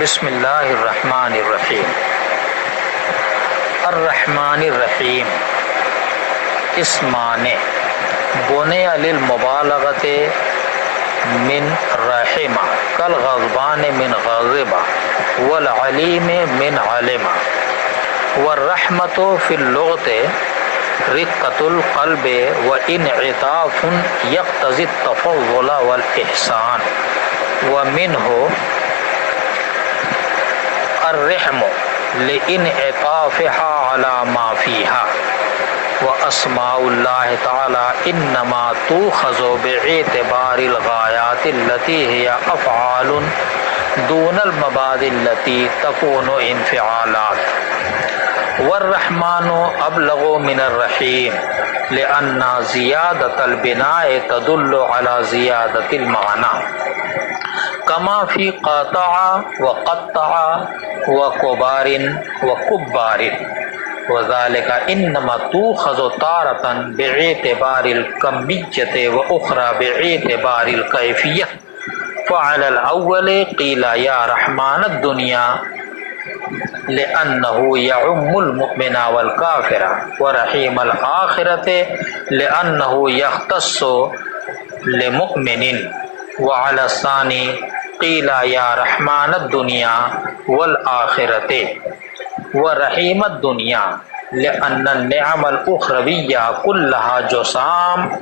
بسم اللہ الرحمن الرحیم۔ الرحمن الرحیم اس معنی بنی للمبالغۃ من رحمہ کالغضبان من غضبہ والعلیم من علمہ، والرحمۃ فی اللغۃ رقۃ القلب وانعطاف یقتضی التفضل والاحسان، ومنہ الرحم لانعطافها على ما فيها، واسماء الله تعالى انما تؤخذ باعتبار الغايات التي هي افعال دون المبادئ التي تكون انفعالات، والرحمن ابلغ من الرحيم لان زيادة البناء تدل على زيادة المعنى، کما فی قاطع وقطع وکبار وکبار، وذلك انما تؤخذ تارة باعتبار الکمیۃ واخرى باعتبار الکیفیۃ، فعلى الاول قیل یا رحمن الدنیا لأنه يعم المؤمن والكافر، ورحيم الآخرة لأنه يختص لمؤمن، وعلى الثاني قيل يا رحمن الدنيا والآخرة ورحيم الدنيا لأن النعم الأخروية كلها جسام،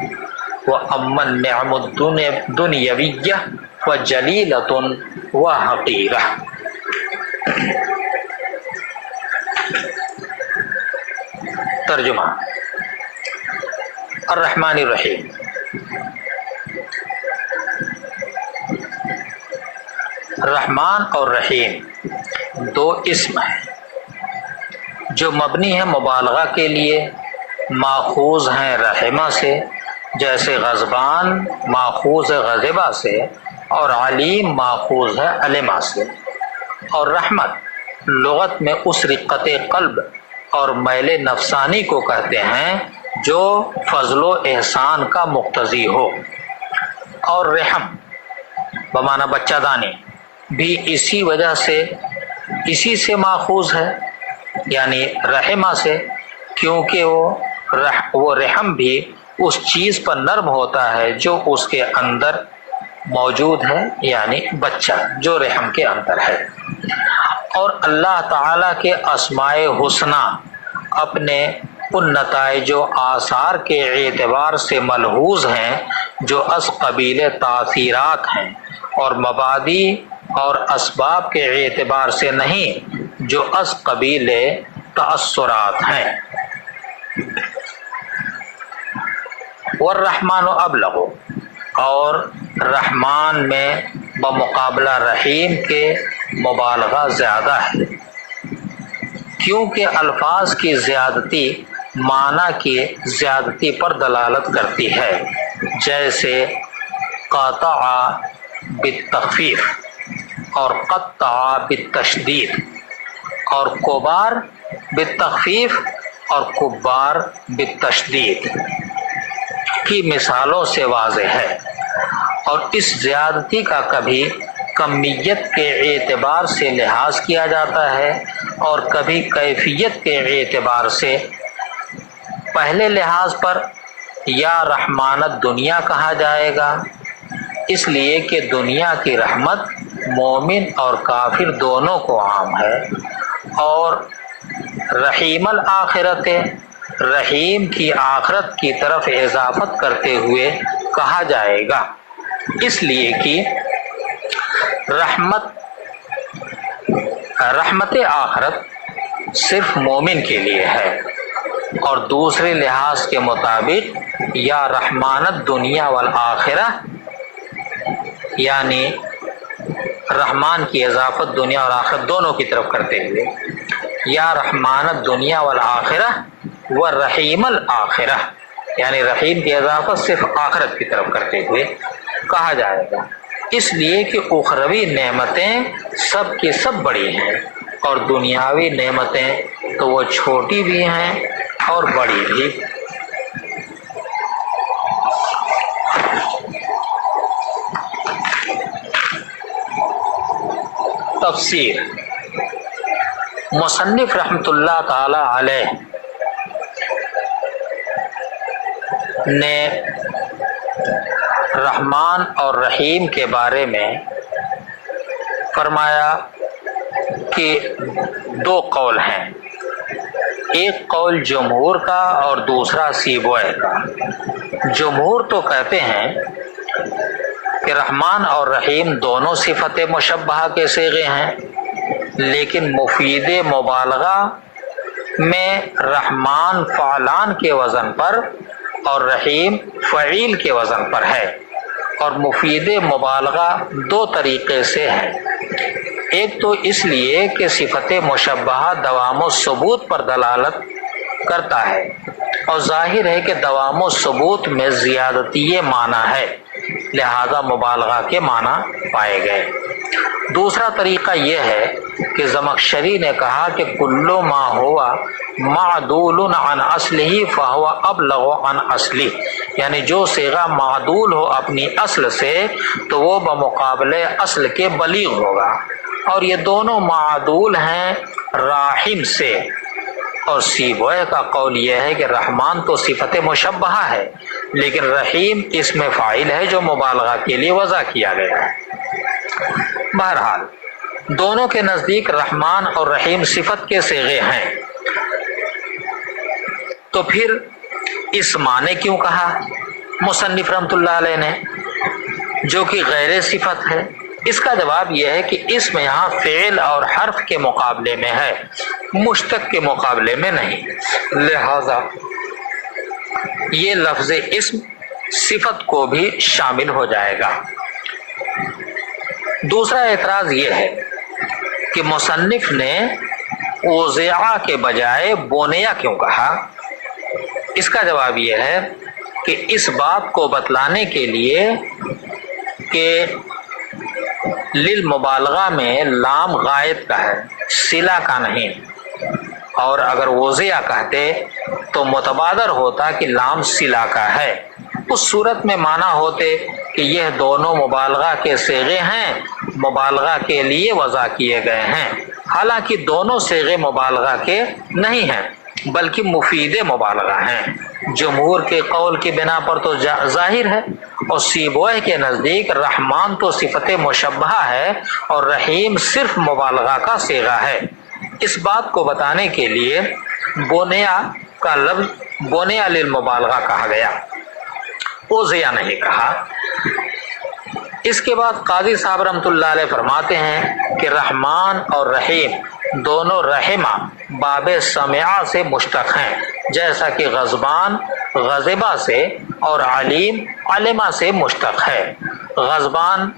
وأما النعم الدنيوية فجليلة وحقيرة۔ ترجمہ۔ الرحمن الرحیم رحمان اور رحیم دو اسم ہیں جو مبنی ہیں مبالغہ کے لیے، ماخوذ ہیں رحمہ سے، جیسے غضبان ماخوذ ہے غضبہ سے، اور علیم ماخوذ ہے علمہ سے، اور رحمت لغت میں اس رقت قلب اور میل نفسانی کو کہتے ہیں جو فضل و احسان کا مقتضی ہو، اور رحم بمعنی بچہ دانی بھی اسی وجہ سے اسی سے ماخوذ ہے، یعنی رحمہ سے، کیونکہ وہ رحم بھی اس چیز پر نرم ہوتا ہے جو اس کے اندر موجود ہے، یعنی بچہ جو رحم کے اندر ہے۔ اور اللہ تعالیٰ کے اسماء حسنہ اپنے ان نتائج و آثار کے اعتبار سے ملحوظ ہیں جو از قبیل تاثیرات ہیں، اور مبادی اور اسباب کے اعتبار سے نہیں جو از قبیل تأثرات ہیں۔ والرحمن ابلغ، اور رحمان میں بمقابلہ رحیم کے مبالغہ زیادہ ہے، کیونکہ الفاظ کی زیادتی معنی کی زیادتی پر دلالت کرتی ہے، جیسے قاطع بالتخفیف اور قطع بالتشدید، اور کبار بالتخفیف اور کبار بالتشدید کی مثالوں سے واضح ہے، اور اس زیادتی کا کبھی کمیت کے اعتبار سے لحاظ کیا جاتا ہے اور کبھی کیفیت کے اعتبار سے۔ پہلے لحاظ پر یا رحمان الدنیا کہا جائے گا، اس لیے کہ دنیا کی رحمت مومن اور کافر دونوں کو عام ہے، اور رحیم الآخرت رحیم کی آخرت کی طرف اضافت کرتے ہوئے کہا جائے گا، اس لیے کہ رحمت آخرت صرف مومن کے لیے ہے، اور دوسرے لحاظ کے مطابق یا رحمان الدنیا والآخرہ، یعنی رحمان کی اضافت دنیا اور آخرت دونوں کی طرف کرتے ہوئے، یا رحمان الدنیا والآخرہ والرحیم الآخرہ، یعنی رحیم کی اضافت صرف آخرت کی طرف کرتے ہوئے کہا جائے گا، اس لیے کہ اخروی نعمتیں سب کی سب بڑی ہیں، اور دنیاوی نعمتیں تو وہ چھوٹی بھی ہیں اور بڑی بھی۔ تفسیر مصنف رحمۃ اللہ تعالی علیہ نے رحمان اور رحیم کے بارے میں فرمایا کہ دو قول ہیں، ایک قول جمہور کا اور دوسرا سیبوئے کا۔ جمہور تو کہتے ہیں کہ رحمان اور رحیم دونوں صفت مشبہہ کے صیغے ہیں، لیکن مفید مبالغہ میں رحمان فعلان کے وزن پر اور رحیم فعیل کے وزن پر ہے، اور مفید مبالغہ دو طریقے سے ہے۔ ایک تو اس لیے کہ صفت مشبہہ دوام و ثبوت پر دلالت کرتا ہے، اور ظاہر ہے کہ دوام و ثبوت میں زیادتی معنی ہے، لہذا مبالغہ کے معنی پائے گئے۔ دوسرا طریقہ یہ ہے کہ زمخشری نے کہا کہ کلو ما ہوا معدول عن اصلہ فہو ابلغ عن اصلی، یعنی جو صیغہ معدول ہو اپنی اصل سے تو وہ بمقابلے اصل کے بلیغ ہوگا، اور یہ دونوں معدول ہیں راحم سے۔ اور سیبوئے کا قول یہ ہے کہ رحمان تو صفت مشبہہ ہے، لیکن رحیم اسم فاعل ہے جو مبالغہ کے لیے وضع کیا گیا ہے۔ بہرحال دونوں کے نزدیک رحمان اور رحیم صفت کے صیغے ہیں، تو پھر اس معنی کیوں کہا مصنف رحمۃ اللہ علیہ نے جو کہ غیر صفت ہے؟ اس کا جواب یہ ہے کہ اسم یہاں فعل اور حرف کے مقابلے میں ہے، مشتق کے مقابلے میں نہیں، لہذا یہ لفظ اسم صفت کو بھی شامل ہو جائے گا۔ دوسرا اعتراض یہ ہے کہ مصنف نے اوزعہ کے بجائے بونیا کیوں کہا؟ اس کا جواب یہ ہے کہ اس بات کو بتلانے کے لیے کہ للمبالغہ میں لام غائب کا ہے، صلہ کا نہیں، اور اگر وضع کہتے تو متبادر ہوتا کہ لام صلہ کا ہے، اس صورت میں معنی ہوتے کہ یہ دونوں مبالغہ کے صیغے ہیں، مبالغہ کے لیے وضع کیے گئے ہیں، حالانکہ دونوں صیغے مبالغہ کے نہیں ہیں بلکہ مفید مبالغہ ہیں۔ جمہور کے قول کی بنا پر تو ظاہر ہے، اور سیبوئے کے نزدیک رحمان تو صفت مشبہہ ہے اور رحیم صرف مبالغہ کا صیغہ ہے۔ اس بات کو بتانے کے لیے بونیا کا لفظ بونیا للمبالغہ کہا گیا، اوزیا نہیں کہا۔ اس کے بعد قاضی صاحب رحمۃ اللہ علیہ فرماتے ہیں کہ رحمان اور رحیم دونوں رحمہ باب سمعہ سے مشتق ہیں، جیسا کہ غضبان غضبہ سے اور علیم علمہ سے مشتق ہے۔ غضبان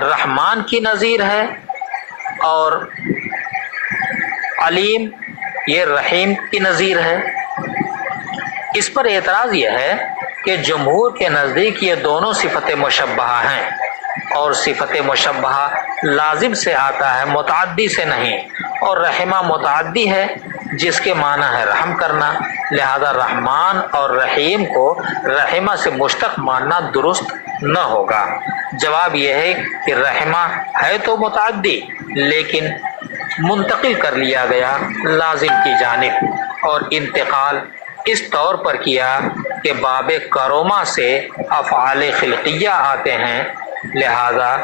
رحمان کی نظیر ہے اور علیم یہ رحیم کی نظیر ہے۔ اس پر اعتراض یہ ہے کہ جمہور کے نزدیک یہ دونوں صفت مشبہہ ہیں، اور صفت مشبہہ لازم سے آتا ہے، متعدی سے نہیں، اور رحمہ متعدی ہے جس کے معنی ہے رحم کرنا، لہذا رحمان اور رحیم کو رحمہ سے مشتق ماننا درست نہ ہوگا۔ جواب یہ ہے کہ رحمہ ہے تو متعدی، لیکن منتقل کر لیا گیا لازم کی جانب، اور انتقال اس طور پر کیا کہ باب کرومہ سے افعال خلقیہ آتے ہیں، لہذا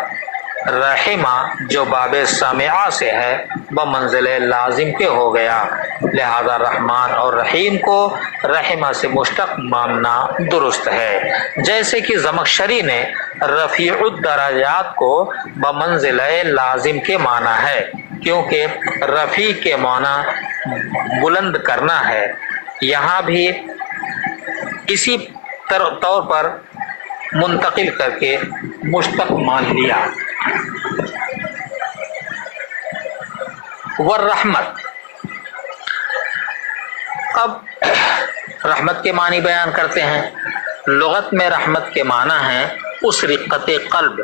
رحمہ جو باب سمعہ سے ہے بمنزل لازم کے ہو گیا، لہذا رحمان اور رحیم کو رحمہ سے مشتق ماننا درست ہے، جیسے کہ زمخشری نے رفیع الدرجات کو بمنزل لازم کے مانا ہے، کیونکہ رفیع کے معنی بلند کرنا ہے، یہاں بھی اسی طور پر منتقل کر کے مشتق مان لیا۔ والرحمت، اب رحمت کے معنی بیان کرتے ہیں۔ لغت میں رحمت کے معنی ہیں اس رقت قلب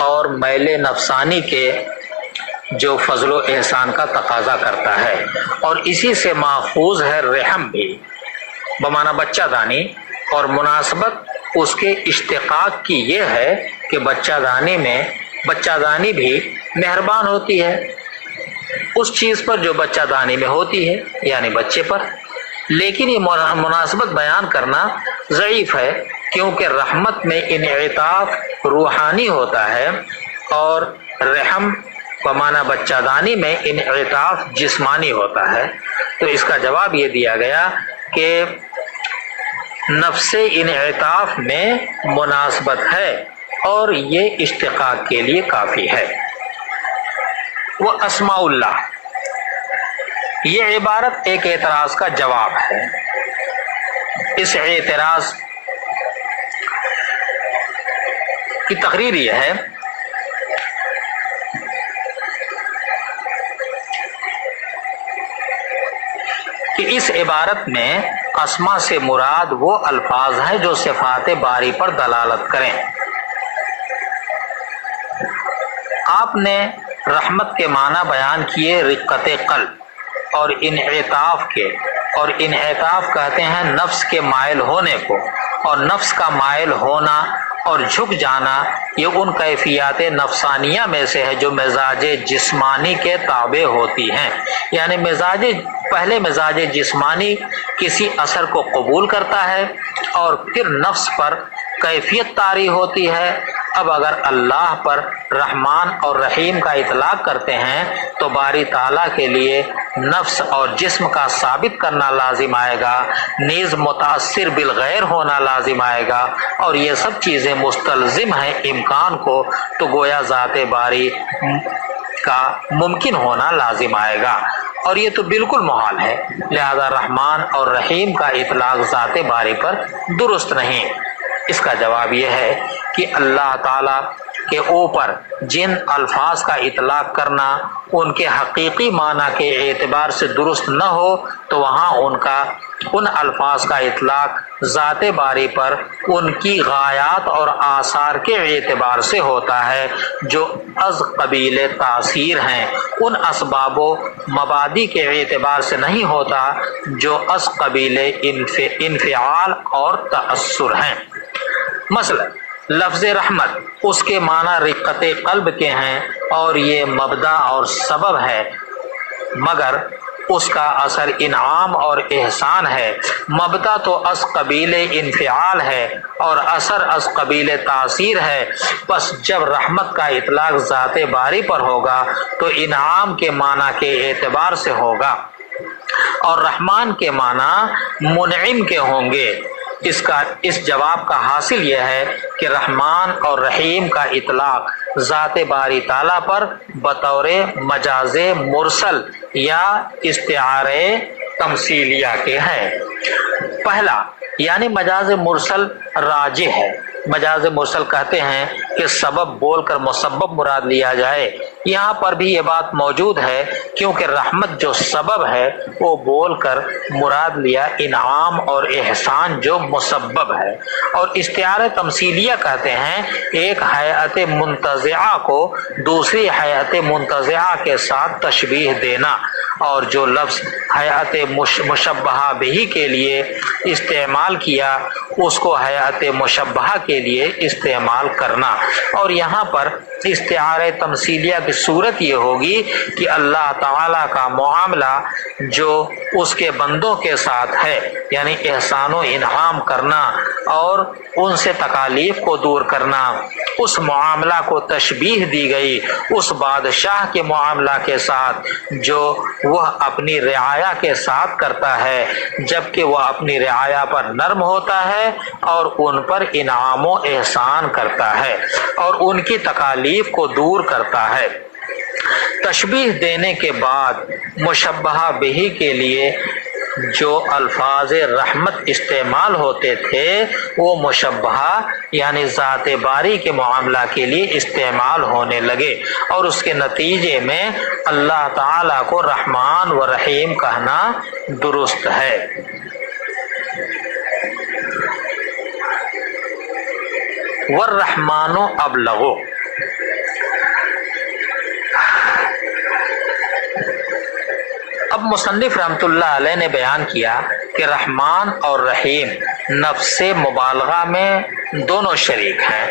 اور میل نفسانی کے جو فضل و احسان کا تقاضا کرتا ہے، اور اسی سے ماخوذ ہے رحم بھی بمعنی بچہ دانی، اور مناسبت اس کے اشتقاق کی یہ ہے کہ بچہ دانی بھی مہربان ہوتی ہے، اس چیز پر جو بچہ دانی میں ہوتی ہے یعنی بچے پر، لیکن یہ مناسبت بیان کرنا ضعیف ہے کیونکہ رحمت میں انعطاف روحانی ہوتا ہے اور رحم بمعنی بچہ دانی میں انعطاف جسمانی ہوتا ہے۔ تو اس کا جواب یہ دیا گیا کہ نفس انعطاف میں مناسبت ہے اور یہ اشتقاق کے لیے کافی ہے۔ وہ اسماء اللہ، یہ عبارت ایک اعتراض کا جواب ہے۔ اس اعتراض کی تقریر یہ ہے کہ اس عبارت میں اسماء سے مراد وہ الفاظ ہیں جو صفات باری پر دلالت کریں۔ آپ نے رحمت کے معنی بیان کیے رقت قلب اور انعطاف کے، اور انعطاف کہتے ہیں نفس کے مائل ہونے کو، اور نفس کا مائل ہونا اور جھک جانا یہ ان کیفیات نفسانیہ میں سے ہے جو مزاج جسمانی کے تابع ہوتی ہیں، یعنی پہلے مزاج جسمانی کسی اثر کو قبول کرتا ہے اور پھر نفس پر کیفیت طاری ہوتی ہے۔ اب اگر اللہ پر رحمان اور رحیم کا اطلاق کرتے ہیں تو باری تعالیٰ کے لیے نفس اور جسم کا ثابت کرنا لازم آئے گا، نیز متاثر بالغیر ہونا لازم آئے گا، اور یہ سب چیزیں مستلزم ہیں امکان کو، تو گویا ذات باری کا ممکن ہونا لازم آئے گا، اور یہ تو بالکل محال ہے، لہذا رحمان اور رحیم کا اطلاق ذات باری پر درست نہیں۔ اس کا جواب یہ ہے کہ اللہ تعالیٰ کے اوپر جن الفاظ کا اطلاق کرنا ان کے حقیقی معنی کے اعتبار سے درست نہ ہو تو وہاں ان الفاظ کا اطلاق ذات باری پر ان کی غایات اور آثار کے اعتبار سے ہوتا ہے جو از قبیل تاثیر ہیں، ان اسباب و مبادی کے اعتبار سے نہیں ہوتا جو از قبیل انفعال اور تأثر ہیں۔ مثلا لفظ رحمت اس کے معنی رقت قلب کے ہیں اور یہ مبدا اور سبب ہے، مگر اس کا اثر انعام اور احسان ہے۔ مبدا تو از قبیل انفعال ہے اور اثر از قبیل تاثیر ہے، پس جب رحمت کا اطلاق ذات باری پر ہوگا تو انعام کے معنی کے اعتبار سے ہوگا اور رحمان کے معنی منعم کے ہوں گے۔ اس جواب کا حاصل یہ ہے کہ رحمان اور رحیم کا اطلاق ذات باری تعالیٰ پر بطور مجاز مرسل یا استعارے تمثیلیہ کے ہے۔ پہلا یعنی مجاز مرسل راجح ہے۔ مجاز مرسل کہتے ہیں کہ سبب بول کر مسبب مراد لیا جائے، یہاں پر بھی یہ بات موجود ہے کیونکہ رحمت جو سبب ہے وہ بول کر مراد لیا انعام اور احسان جو مسبب ہے، اور استعارہ تمثیلیہ کہتے ہیں ایک ہیئت منتزعہ کو دوسری ہیئت منتزعہ کے ساتھ تشبیہ دینا، اور جو لفظ ہیئت مشبہہ بہی کے لیے استعمال کیا اس کو ہیئت مشبہہ کے لیے استعمال کرنا۔ اور یہاں پر استعارہ تمثیلیہ کی صورت یہ ہوگی کہ اللہ تعالیٰ کا معاملہ جو اس کے بندوں کے ساتھ ہے یعنی احسان و انعام کرنا اور ان سے تکالیف کو دور کرنا، اس معاملہ کو تشبیہ دی گئی اس بادشاہ کے معاملہ کے ساتھ جو وہ اپنی رعایا کے ساتھ کرتا ہے، جبکہ وہ اپنی رعایا پر نرم ہوتا ہے اور ان پر انعام و احسان کرتا ہے اور ان کی تکالیف کو دور کرتا ہے۔ تشبیہ دینے کے بعد مشبہہ بہی کے لیے جو الفاظ رحمت استعمال ہوتے تھے وہ مشبہہ یعنی ذات باری کے معاملہ کے لیے استعمال ہونے لگے، اور اس کے نتیجے میں اللہ تعالیٰ کو رحمان و رحیم کہنا درست ہے۔ والرحمن ابلغ، اب مصنف رحمۃ اللہ علیہ نے بیان کیا کہ رحمان اور رحیم نفس مبالغہ میں دونوں شریک ہیں۔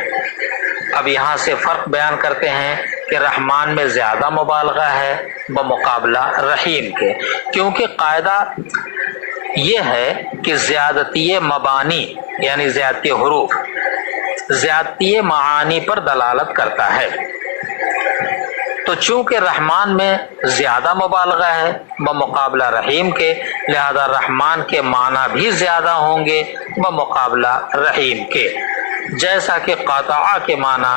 اب یہاں سے فرق بیان کرتے ہیں کہ رحمان میں زیادہ مبالغہ ہے بمقابلہ رحیم کے، کیونکہ قاعدہ یہ ہے کہ زیادتی مبانی یعنی زیادتی حروف زیادتی معانی پر دلالت کرتا ہے، تو چونکہ رحمان میں زیادہ مبالغہ ہے بمقابلہ رحیم کے، لہذا رحمان کے معنی بھی زیادہ ہوں گے بمقابلہ رحیم کے، جیسا کہ قطع کے معنی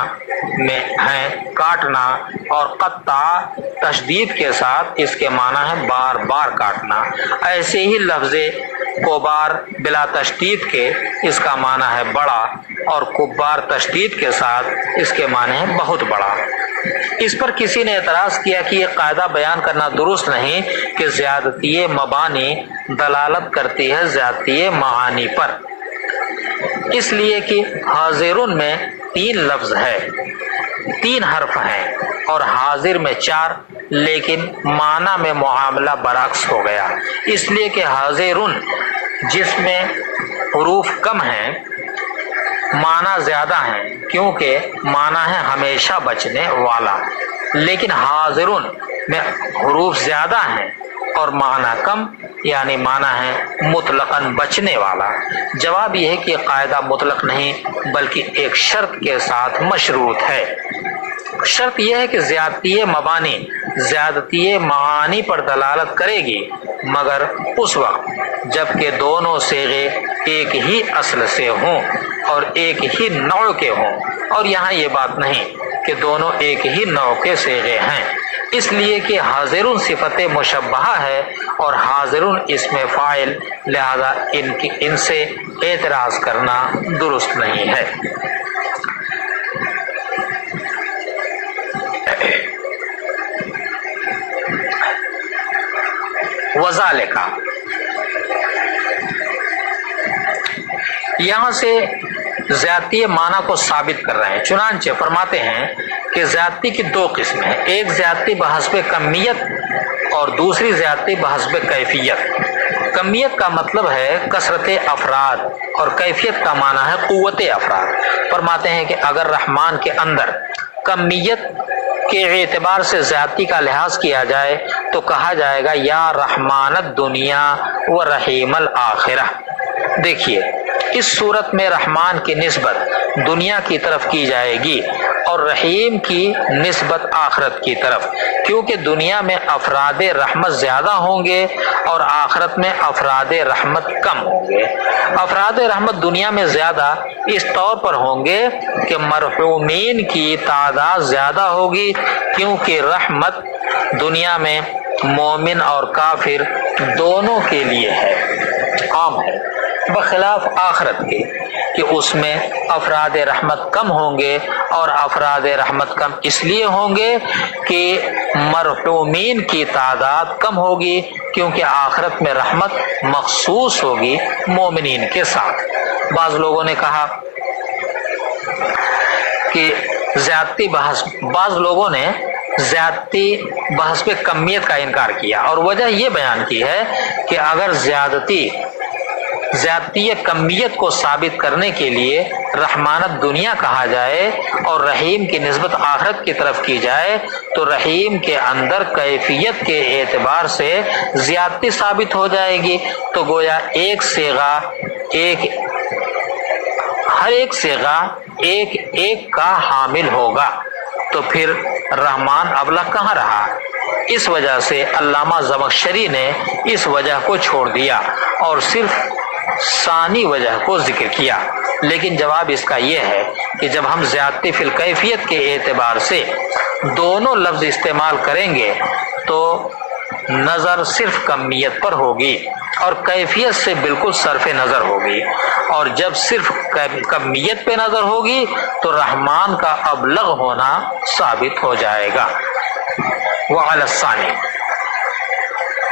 میں ہیں کاٹنا، اور قطع تشدید کے ساتھ اس کے معنی ہے بار بار کاٹنا، ایسے ہی لفظ کوبار بلا تشدید کے اس کا معنی ہے بڑا، اور کبار تشدید کے ساتھ اس کے معنی ہے بہت بڑا۔ اس پر کسی نے اعتراض کیا کہ یہ قاعدہ بیان کرنا درست نہیں کہ زیادتی مبانی دلالت کرتی ہے زیادتی معانی پر، اس لیے کہ حاضرون میں 3 لفظ ہے، 3 حرف ہیں، اور حاضر میں 4، لیکن معنی میں معاملہ برعکس ہو گیا، اس لیے کہ حاضرون جس میں حروف کم ہیں معنی زیادہ ہیں، کیونکہ معنی ہے ہمیشہ بچنے والا، لیکن حاضرون میں حروف زیادہ ہیں اور معنی کم، یعنی معنی ہے مطلقاً بچنے والا۔ جواب یہ ہے کہ قاعدہ مطلق نہیں بلکہ ایک شرط کے ساتھ مشروط ہے۔ شرط یہ ہے کہ زیادتی مبانی زیادتی معانی پر دلالت کرے گی، مگر اس وقت جب کہ دونوں صیغے ایک ہی اصل سے ہوں اور ایک ہی نوع کے ہوں، اور یہاں یہ بات نہیں کہ دونوں ایک ہی نوع کے صیغے ہیں، اس لیے کہ حاضرون صفت مشبہہ ہے اور حاضرون اسم فاعل، لہذا ان سے اعتراض کرنا درست نہیں ہے۔ وذالکا، یہاں سے زیادتی معنی کو ثابت کر رہے ہیں، چنانچہ فرماتے ہیں کہ زیادتی کی 2 قسمیں ہیں، ایک زیادتی بحسب کمیت اور دوسری زیادتی بحسب کیفیت۔ کمیت کا مطلب ہے کثرت افراد اور کیفیت کا معنی ہے قوت افراد۔ فرماتے ہیں کہ اگر رحمان کے اندر کمیت کے اعتبار سے زیادتی کا لحاظ کیا جائے تو کہا جائے گا یا رحمان الدنیا و رحیم الآخرہ۔ دیکھیے اس صورت میں رحمان کی نسبت دنیا کی طرف کی جائے گی اور رحیم کی نسبت آخرت کی طرف، کیونکہ دنیا میں افراد رحمت زیادہ ہوں گے اور آخرت میں افراد رحمت کم ہوں گے۔ افراد رحمت دنیا میں زیادہ اس طور پر ہوں گے کہ مرحومین کی تعداد زیادہ ہوگی، کیونکہ رحمت دنیا میں مومن اور کافر دونوں کے لیے ہے، عام ہے، بخلاف آخرت کے کہ اس میں افراد رحمت کم ہوں گے، اور افراد رحمت کم اس لیے ہوں گے کہ مرحومین کی تعداد کم ہوگی، کیونکہ آخرت میں رحمت مخصوص ہوگی مومنین کے ساتھ۔ بعض لوگوں نے کہا کہ بعض لوگوں نے زیادتی بحث پہ کمیت کا انکار کیا، اور وجہ یہ بیان کی ہے کہ اگر زیادتی کمیت کو ثابت کرنے کے لیے رحمانت دنیا کہا جائے اور رحیم کی نسبت آخرت کی طرف کی جائے تو رحیم کے اندر کیفیت کے اعتبار سے زیادتی ثابت ہو جائے گی، تو گویا ہر ایک صیغہ ایک کا حامل ہوگا، تو پھر رحمان ابلغ کہاں رہا؟ اس وجہ سے علامہ زمخشری نے اس وجہ کو چھوڑ دیا اور صرف ثانی وجہ کو ذکر کیا۔ لیکن جواب اس کا یہ ہے کہ جب ہم زیادتی فی الکیفیت کے اعتبار سے دونوں لفظ استعمال کریں گے تو نظر صرف کمیت پر ہوگی اور کیفیت سے بالکل صرف نظر ہوگی، اور جب صرف کمیت پہ نظر ہوگی تو رحمان کا ابلغ ہونا ثابت ہو جائے گا۔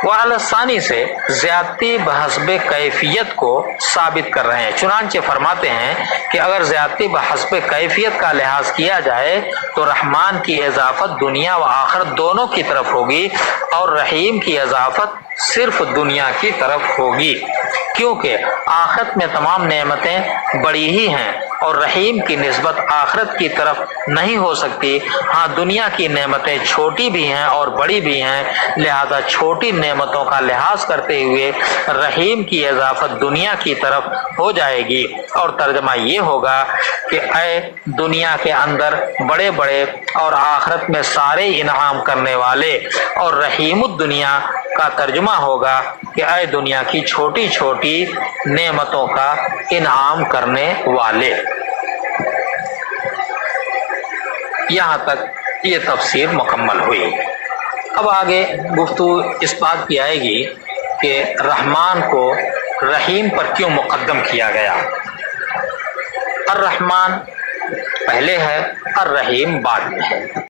وعلی الثانی سے زیادتی بحسب کیفیت کو ثابت کر رہے ہیں، چنانچہ فرماتے ہیں کہ اگر زیادتی بحسب کیفیت کا لحاظ کیا جائے تو رحمان کی اضافت دنیا و آخرت دونوں کی طرف ہوگی اور رحیم کی اضافت صرف دنیا کی طرف ہوگی، کیونکہ آخرت میں تمام نعمتیں بڑی ہی ہیں اور رحیم کی نسبت آخرت کی طرف نہیں ہو سکتی۔ ہاں دنیا کی نعمتیں چھوٹی بھی ہیں اور بڑی بھی ہیں، لہذا چھوٹی نعمتوں کا لحاظ کرتے ہوئے رحیم کی اضافت دنیا کی طرف ہو جائے گی، اور ترجمہ یہ ہوگا کہ اے دنیا کے اندر بڑے بڑے اور آخرت میں سارے انعام کرنے والے، اور رحیم الدنیا کا ترجمہ ہوگا کہ اے دنیا کی چھوٹی چھوٹی نعمتوں کا انعام کرنے والے۔ یہاں تک یہ تفسیر مکمل ہوئی۔ اب آگے گفتگو اس بات کی آئے گی کہ رحمان کو رحیم پر کیوں مقدم کیا گیا۔ الرحمن پہلے ہے، الرحیم بعد میں ہے۔